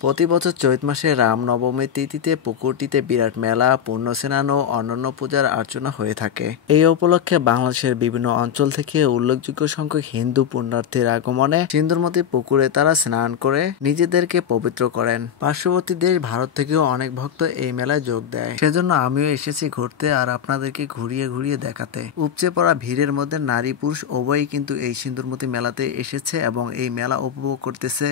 প্রতি বছর চৈত মাসে রামনবমীর তিথিতে পুকুরটিতে বিরাট মেলা, পুণ্যস্নান ও অন্যান্য পূজার অর্চনা হয়ে থাকে। এই উপলক্ষে বাংলাদেশের বিভিন্ন অঞ্চল থেকে উল্লেখযোগ্য সংখ্যক হিন্দু পুণ্যার্থীর আগমনে সিন্দুরমতি পুকুরে তারা স্নান করে নিজেদেরকে পবিত্র করেন। পার্শ্ববর্তী দেশ ভারত থেকেও অনেক ভক্ত এই মেলায় যোগ দেয়। সেজন্য আমিও এসেছি ঘুরতে আর আপনাদেরকে ঘুরিয়ে ঘুরিয়ে দেখাতে। উপচে পড়া ভিড়ের মধ্যে নারী পুরুষ উভয়ই কিন্তু এই সিন্দুরমতি মেলাতে এসেছে এবং এই মেলা উপভোগ করতেছে।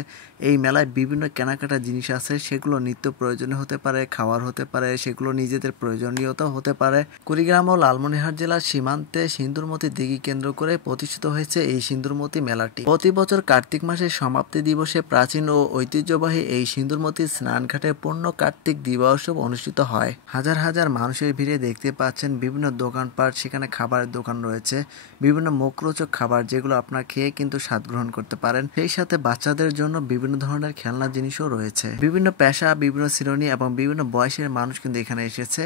এই মেলায় বিভিন্ন কেনাকাটা জিনিস আছে, সেগুলো নিত্য প্রয়োজনীয় হতে পারে, খাওয়ার হতে পারে, সেগুলো নিজেদের প্রয়োজনীয়তাও হতে পারে। কুড়িগ্রাম ও লালমনিরহাট জেলার সীমান্তে সিন্দুরমতি দিঘি কেন্দ্র করে প্রতিষ্ঠিত হয়েছে এই সিন্দুরমতি মেলাটি। প্রতি বছর কার্তিক মাসের সমাপ্তি দিবসে প্রাচীন ও ঐতিহ্যবাহী এই সিন্দুরমতি স্নানঘাটে পূর্ণ কার্তিক দিবসও অনুষ্ঠিত হয়। হাজার হাজার মানুষের ভিড়ে দেখতে পাচ্ছেন বিভিন্ন দোকানপাট, সেখানে খাবারের দোকান রয়েছে, বিভিন্ন মুখরোচক খাবার যেগুলো আপনার খেয়ে কিন্তু স্বাদ গ্রহণ করতে পারেন। সেই সাথে বাচ্চাদের জন্য বিভিন্ন ধরনের খেলনা জিনিসও রয়েছে। বিভিন্ন পেশা, বিভিন্ন শ্রেণী এবং বিভিন্ন বয়সের মানুষ কিন্তু এখানে এসেছে।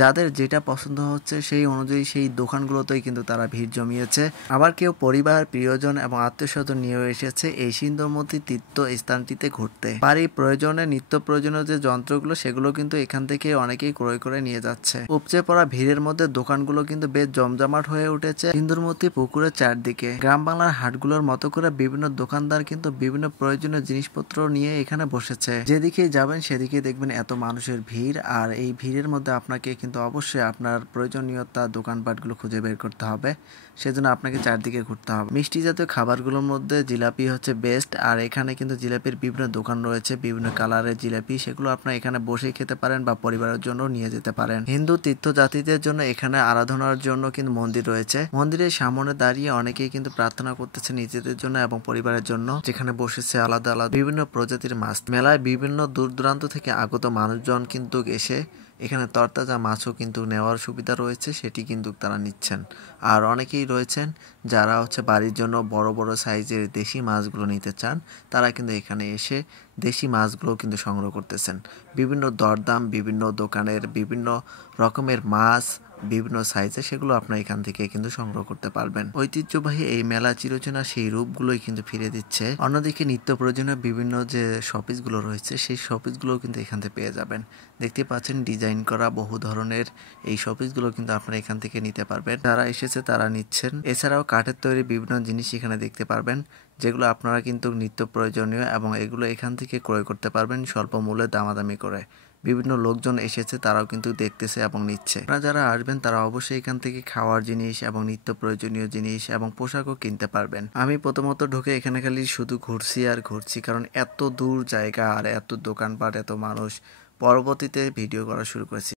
যাদের যেটা পছন্দ হচ্ছে সেই অনুযায়ী সেই দোকানগুলোতেই কিন্তু তারা ভিড় জমিয়েছে। আবার কেউ পরিবার, প্রিয়জন এবং আত্মীয়স্বজন নিয়েও এসেছে এই সিন্দুরমতি তীর্থ স্থানটিতে ঘুরতে। বাড়ি প্রয়োজনে নিত্য প্রয়োজনীয় যে যন্ত্রগুলো সেগুলো কিন্তু এখান থেকে অনেকেই ক্রয় করে নিয়ে যাচ্ছে। উপচে পড়া ভিড়ের মধ্যে দোকানগুলো কিন্তু বেশ জমজমাট হয়ে উঠেছে সিন্দুরমতি পুকুরের চারদিকে। গ্রাম বাংলার হাটগুলোর মতো করে বিভিন্ন দোকানদার কিন্তু বিভিন্ন প্রয়োজনীয় জিনিসপত্র নিয়ে এখানে বসেছে। যেদিকে যাবেন সেদিকে দেখবেন এত মানুষের ভিড়, আর এই ভিড়ের মধ্যে আপনাকে কিন্তু অবশ্যই আপনার প্রয়োজনীয়তা দোকানপাটগুলো খুঁজে বের করতে হবে। সেজন্য আপনাকে চারদিকে ঘুরতে হবে। মিষ্টি জাতীয় খাবারগুলোর মধ্যে জিলাপি হচ্ছে বেস্ট, আর এখানে কিন্তু জিলাপির বিভিন্ন দোকান রয়েছে, বিভিন্ন কালারের জিলাপি, সেগুলো আপনার এখানে বসেই খেতে পারেন বা পরিবারের জন্য নিয়ে যেতে পারেন। হিন্দু তীর্থ জাতিদের জন্য এখানে আরাধনার জন্য কিন্তু মন্দির রয়েছে। মন্দিরের সামনে দাঁড়িয়ে অনেকেই কিন্তু প্রার্থনা করতেছে নিজেদের জন্য এবং পরিবারের জন্য, যেখানে বসেছে আলাদা আলাদা বিভিন্ন প্রজাতির মাছ। মেলায় বিভিন্ন দূর দূরান্ত থেকে আগত মানুষজন কিন্তু এসে এখানে তরতাজা মাছও কিন্তু নেওয়ার সুবিধা রয়েছে, সেটি কিন্তু তারা নিচ্ছেন। আর অনেকেই রয়েছেন যারা হচ্ছে বাড়ির জন্য বড় বড় সাইজের দেশি মাছগুলো নিতে চান, তারা কিন্তু এখানে এসে দেশি মাছগুলো কিন্তু সংগ্রহ করতেছেন। বিভিন্ন দরদাম, বিভিন্ন দোকানের বিভিন্ন রকমের মাছ, বিভিন্ন সাইজে, সেগুলো আপনার এখান থেকে কিন্তু সংগ্রহ করতে পারবেন। ঐতিহ্যবাহী এই মেলা চিরচেনা সেই রূপগুলোই কিন্তু ফিরে দিচ্ছে। অন্যদিকে নিত্য প্রয়োজনীয় বিভিন্ন যে শপিসগুলো রয়েছে সেই শপিসগুলো কিন্তু এখান থেকে পেয়ে যাবেন। দেখতে পাচ্ছেন ডিজাইন করা বহু ধরনের এই শপিসগুলো কিন্তু আপনারা এখান থেকে নিতে পারবেন। যারা এসেছে তারা নিচ্ছেন। এছাড়াও কাঠের তৈরি বিভিন্ন জিনিস এখানে দেখতে পারবেন, যেগুলো আপনারা কিন্তু নিত্য প্রয়োজনীয় এবং এগুলো এখান থেকে ক্রয় করতে পারবেন স্বল্প মূল্যে দামাদামি করে। বিভিন্ন লোকজন এসেছে, তারাও কিন্তু দেখতেছে এবং নিচ্ছে। আপনারা যারা আসবেন তারা অবশ্যই এখান থেকে খাওয়ার জিনিস এবং নিত্য প্রয়োজনীয় জিনিস এবং পোশাকও কিনতে পারবেন। আমি প্রথমত ঢুকে এখানে খালি শুধু ঘুরছি আর ঘুরছি, কারণ এত দূর জায়গা আর এত দোকানপাট, এত মানুষ। পরবর্তীতে ভিডিও করা শুরু করেছি।